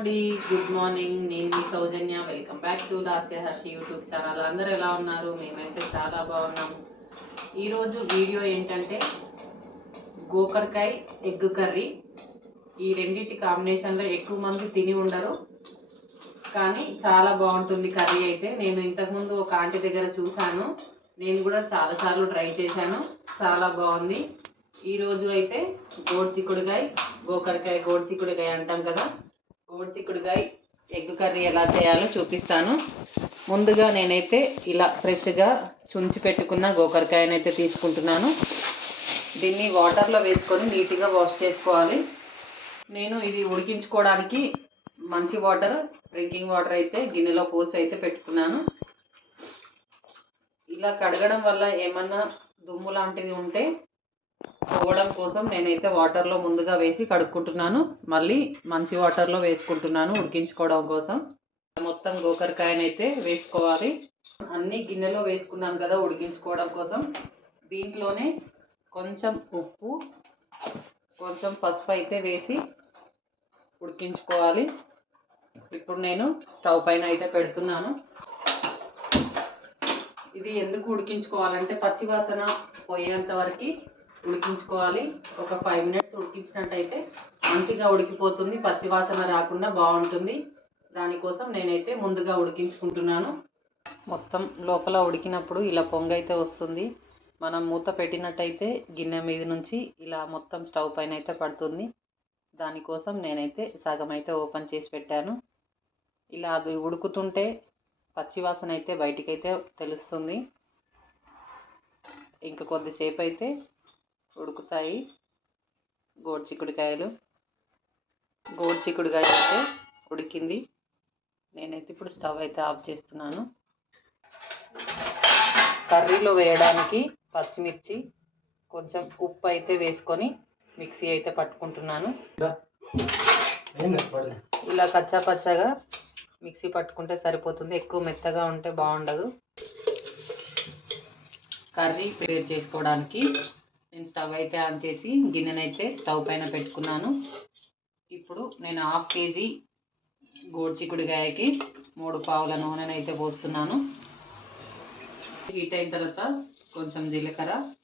అండి. Good morning నేను మీ Soujanya. Welcome back to Lasya Harshi YouTube channel అందరూ ఎలా ఉన్నారు? మేమైతే చాలా బాగున్నాము. ఈరోజు వీడియో ఏంటంటే గోకరకాయ ఎగ్ కర్రీ. ఈ రెండింటి కాంబినేషన్లో ఎక్కువ మంది తిని ఉండరు. కానీ చాలా బాగుంటుంది కర్రీ అయితే. నేను ఇంతకుముందు ఒక ఆంటీ దగ్గర చూశాను. నేను కూడా చాలాసార్లు ట్రై చేశాను. చాలా బాగుంది. ఈరోజు అయితే గోడు చిక్కుడుకాయ గోకరకాయ గోడ్చిక్కుడుకాయ అంటాం కదా. గోడు చిక్కుడుకాయ ఎగ్ కర్రీ ఎలా చేయాలో చూపిస్తాను. ముందుగా నేనైతే ఇలా ఫ్రెష్గా చుంచి పెట్టుకున్న గోకరకాయనైతే తీసుకుంటున్నాను. దీన్ని వాటర్లో వేసుకొని నీట్గా వాష్ చేసుకోవాలి. నేను ఇది ఉడికించుకోవడానికి మంచి వాటర్ డ్రింకింగ్ వాటర్ అయితే గిన్నెలో పోసి అయితే పెట్టుకున్నాను. ఇలా కడగడం వల్ల ఏమన్నా దుమ్ము లాంటివి ఉంటే పోవడం కోసం నేనైతే వాటర్లో ముందుగా వేసి కడుక్కుంటున్నాను. మళ్ళీ మంచి వాటర్లో వేసుకుంటున్నాను ఉడికించుకోవడం కోసం. మొత్తం గోకరకాయనైతే వేసుకోవాలి. అన్ని గిన్నెలో వేసుకున్నాను కదా ఉడికించుకోవడం కోసం. దీంట్లోనే కొంచెం ఉప్పు కొంచెం పసుపు అయితే వేసి ఉడికించుకోవాలి. ఇప్పుడు నేను స్టవ్ పైన అయితే పెడుతున్నాను. ఇది ఎందుకు ఉడికించుకోవాలంటే పచ్చి వాసన పోయేంత వరకు ఉడికించుకోవాలి. ఒక ఫైవ్ మినిట్స్ ఉడికించినట్టయితే మంచిగా ఉడికిపోతుంది. పచ్చివాసన రాకుండా బాగుంటుంది. దానికోసం నేనైతే ముందుగా ఉడికించుకుంటున్నాను. మొత్తం లోపల ఉడికినప్పుడు ఇలా పొంగైతే వస్తుంది. మనం మూత పెట్టినట్టయితే గిన్నె మీద నుంచి ఇలా మొత్తం స్టవ్ పైన అయితే పడుతుంది. దానికోసం నేనైతే సగం అయితే ఓపెన్ చేసి పెట్టాను. ఇలా అది ఉడుకుతుంటే పచ్చివాసన అయితే బయటికైతే తెలుస్తుంది. ఇంకా కొద్దిసేపు అయితే ఉడుకుతాయి. గోడు చిక్కుడుకాయలు. గోడు చిక్కుడుకాయ అయితే ఉడికింది. నేనైతే ఇప్పుడు స్టవ్ అయితే ఆఫ్ చేస్తున్నాను. కర్రీలో వేయడానికి పచ్చిమిర్చి కొంచెం ఉప్పు అయితే వేసుకొని మిక్సీ అయితే పట్టుకుంటున్నాను. ఇలా కచ్చా పచ్చగా మిక్సీ పట్టుకుంటే సరిపోతుంది. ఎక్కువ మెత్తగా ఉంటే బాగుండదు. కర్రీ ప్రిపేర్ చేసుకోవడానికి నేను స్టవ్ అయితే ఆన్ చేసి గిన్నెనైతే స్టవ్ పైన పెట్టుకున్నాను. ఇప్పుడు నేను హాఫ్ కేజీ గోడు మూడు పావుల నూనెనైతే పోస్తున్నాను. హీట్ అయిన తర్వాత కొంచెం జీలకర్ర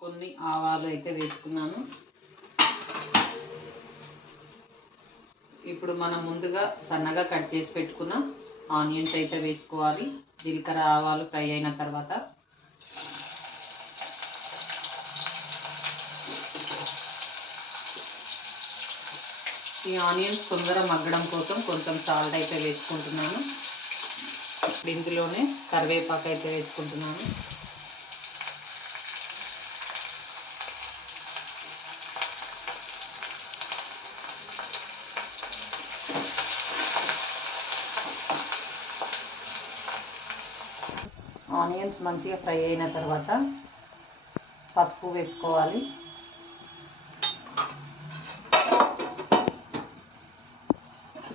కొన్ని ఆవాలు అయితే వేసుకున్నాను. ఇప్పుడు మనం ముందుగా సన్నగా కట్ చేసి పెట్టుకున్న ఆనియన్స్ అయితే వేసుకోవాలి. జీలకర్ర ఆవాలు ఫ్రై అయిన తర్వాత ఈ ఆనియన్స్ తొందర మగ్గడం కోసం కొంచెం సాల్ట్ అయితే వేసుకుంటున్నాను. ఇందులోనే కరివేపాకు అయితే వేసుకుంటున్నాను. ఆనియన్స్ మంచిగా ఫ్రై అయిన తర్వాత పసుపు వేసుకోవాలి.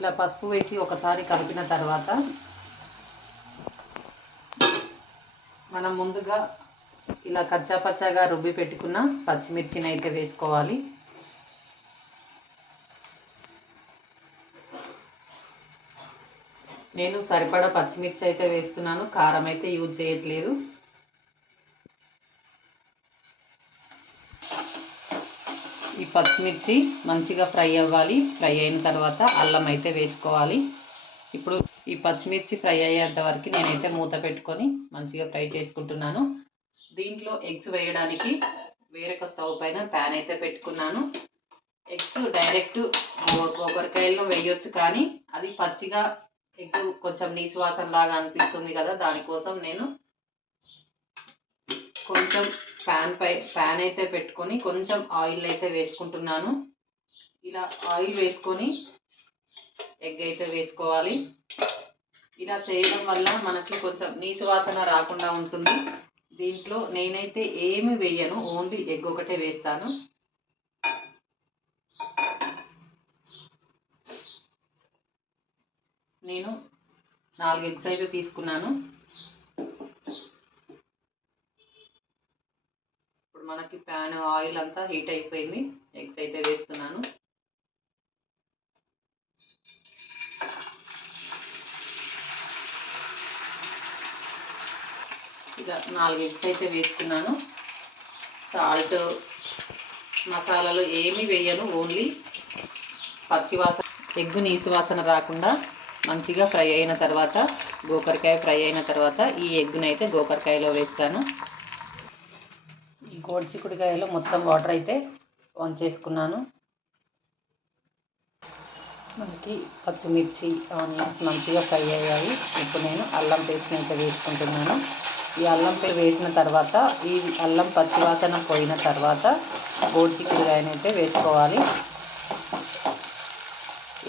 ఇలా పసుపు వేసి ఒకసారి కలిపిన తర్వాత మనం ముందుగా ఇలా కచ్చా పచ్చాగా రుబ్బి పెట్టుకున్న పచ్చిమిర్చిని అయితే వేసుకోవాలి. నేను సరిపడా పచ్చిమిర్చి అయితే వేస్తున్నాను కారం అయితే యూజ్ చేయట్లేదు. ఈ పచ్చిమిర్చి మంచిగా ఫ్రై అవ్వాలి. ఫ్రై అయిన తర్వాత అల్లం అయితే వేసుకోవాలి. ఇప్పుడు ఈ పచ్చిమిర్చి ఫ్రై అయ్యేంత వరకు నేనైతే మూత పెట్టుకొని మంచిగా ఫ్రై చేసుకుంటున్నాను. దీంట్లో ఎగ్స్ వేయడానికి వేరొక స్టవ్ పైన ప్యాన్ అయితే పెట్టుకున్నాను. ఎగ్స్ డైరెక్ట్ కొబ్బరికాయల్లో వేయొచ్చు కానీ అది పచ్చిగా ఎగ్ కొంచెం నీసువాసన లాగా అనిపిస్తుంది కదా దానికోసం నేను కొంచెం ప్యాన్ పై ప్యాన్ అయితే పెట్టుకొని కొంచెం ఆయిల్ అయితే వేసుకుంటున్నాను. ఇలా ఆయిల్ వేసుకొని ఎగ్ అయితే వేసుకోవాలి. ఇలా చేయడం వల్ల మనకి కొంచెం నీసు వాసన రాకుండా ఉంటుంది. దీంట్లో నేనైతే ఏమి వేయను ఓన్లీ ఎగ్ ఒకటే వేస్తాను. నేను నాలుగు ఎగ్స్ అయితే తీసుకున్నాను. మనకి ప్యాన్ ఆయిల్ అంతా హీట్ అయిపోయింది. ఎగ్స్ అయితే వేస్తున్నాను. ఇక నాలుగు ఎగ్స్ అయితే వేస్తున్నాను. సాల్ట్ మసాలాలు ఏమీ వేయను ఓన్లీ పచ్చివాసన ఎగ్గు నీసు వాసన రాకుండా మంచిగా ఫ్రై అయిన తర్వాత గోకరకాయ ఫ్రై అయిన తర్వాత ఈ ఎగ్గునైతే గోకరకాయలో వేస్తాను. గోల్ చిక్కుడుకాయలో మొత్తం వాటర్ అయితే వంచేసుకున్నాను మనకి పచ్చిమిర్చి ఆనియన్స్ మంచిగా ఫ్రై అయ్యాయి. ఇప్పుడు నేను అల్లం పేస్ట్ని అయితే వేసుకుంటున్నాను. ఈ అల్లం పేరు వేసిన తర్వాత ఈ అల్లం పచ్చివాసన పోయిన తర్వాత గోడ్చిక్కుడుగాయనైతే వేసుకోవాలి.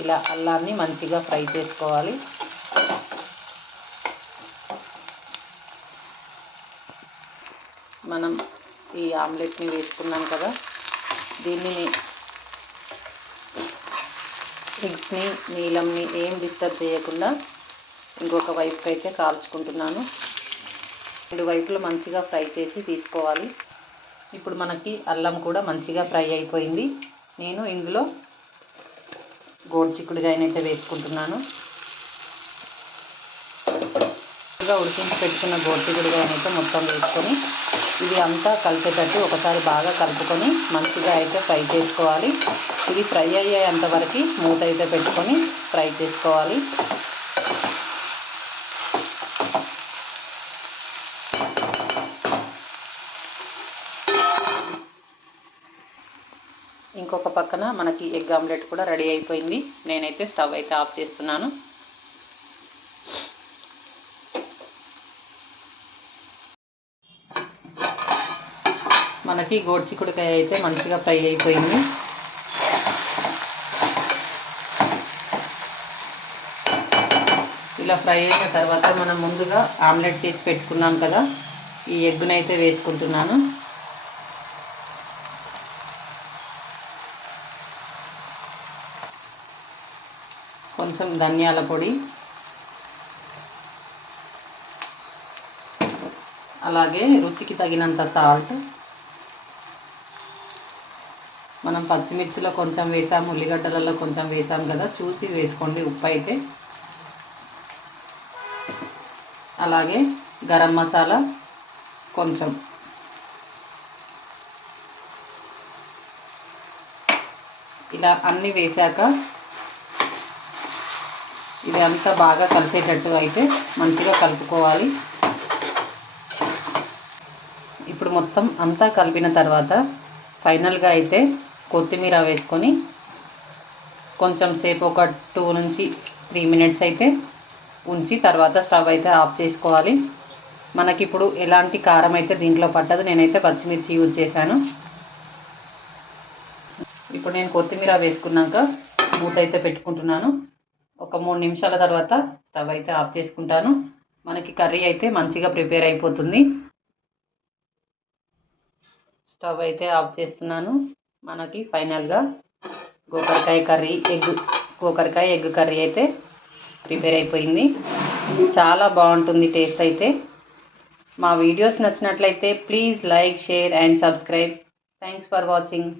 ఇలా అల్లాన్ని మంచిగా ఫ్రై చేసుకోవాలి. మనం ఈ ఆమ్లెట్ని వేసుకున్నాం కదా దీన్ని ఎగ్స్ని నీలంని ఏం డిస్టర్బ్ చేయకుండా ఇంకొక వైపుకి అయితే కాల్చుకుంటున్నాను. రెండు వైపులు మంచిగా ఫ్రై చేసి తీసుకోవాలి. ఇప్పుడు మనకి అల్లం కూడా మంచిగా ఫ్రై అయిపోయింది. నేను ఇందులో గోడు చిక్కుడుగాయనైతే వేసుకుంటున్నాను. ఇంకా ఉడికించి పెట్టుకున్న గోడు చిక్కుడుగాయనైతే మొత్తం వేసుకొని ఇది అంతా కలిపేటట్టు ఒకసారి బాగా కలుపుకొని మంచిగా అయితే ఫ్రై చేసుకోవాలి. ఇది ఫ్రై అయ్యేంతవరకు మూత అయితే పెట్టుకొని ఫ్రై చేసుకోవాలి. ఇంకొక పక్కన మనకి ఎగ్ ఆమ్లెట్ కూడా రెడీ అయిపోయింది. నేనైతే స్టవ్ అయితే ఆఫ్ చేస్తున్నాను. మనకి గోడ్చిక్కుడికాయ అయితే మంచిగా ఫ్రై అయిపోయింది. ఇలా ఫ్రై అయిన తర్వాత మనం ముందుగా ఆమ్లెట్ చేసి పెట్టుకున్నాం కదా ఈ ఎగ్గునైతే వేసుకుంటున్నాను. కొంచెం ధనియాల పొడి అలాగే రుచికి తగినంత సాల్ట్ మనం పచ్చిమిర్చిలో కొంచెం వేసాము ఉల్లిగడ్డలలో కొంచెం వేసాము కదా చూసి వేసుకోండి ఉప్పు అయితే. అలాగే గరం మసాలా కొంచెం. ఇలా అన్నీ వేశాక ఇది అంతా బాగా కలిసేటట్టు అయితే మంచిగా కలుపుకోవాలి. ఇప్పుడు మొత్తం అంతా కలిపిన తర్వాత ఫైనల్గా అయితే కొత్తిమీర వేసుకొని కొంచెం సేపు ఒక టూ నుంచి త్రీ మినిట్స్ అయితే ఉంచి తర్వాత స్టవ్ అయితే ఆఫ్ చేసుకోవాలి. మనకి ఇప్పుడు ఎలాంటి కారం అయితే దీంట్లో పట్టదు నేనైతే పచ్చిమిర్చి యూజ్ చేశాను. ఇప్పుడు నేను కొత్తిమీర వేసుకున్నాక మూత అయితే పెట్టుకుంటున్నాను. ఒక మూడు నిమిషాల తర్వాత స్టవ్ అయితే ఆఫ్ చేసుకుంటాను. మనకి కర్రీ అయితే మంచిగా ప్రిపేర్ అయిపోతుంది. స్టవ్ అయితే ఆఫ్ చేస్తున్నాను. మనకి ఫైనల్గా గోకరకాయ కర్రీ ఎగ్ గోకరకాయ ఎగ్ కర్రీ అయితే ప్రిపేర్ అయిపోయింది. చాలా బాగుంటుంది టేస్ట్ అయితే. మా వీడియోస్ నచ్చినట్లయితే please like share and subscribe. Thanks for watching.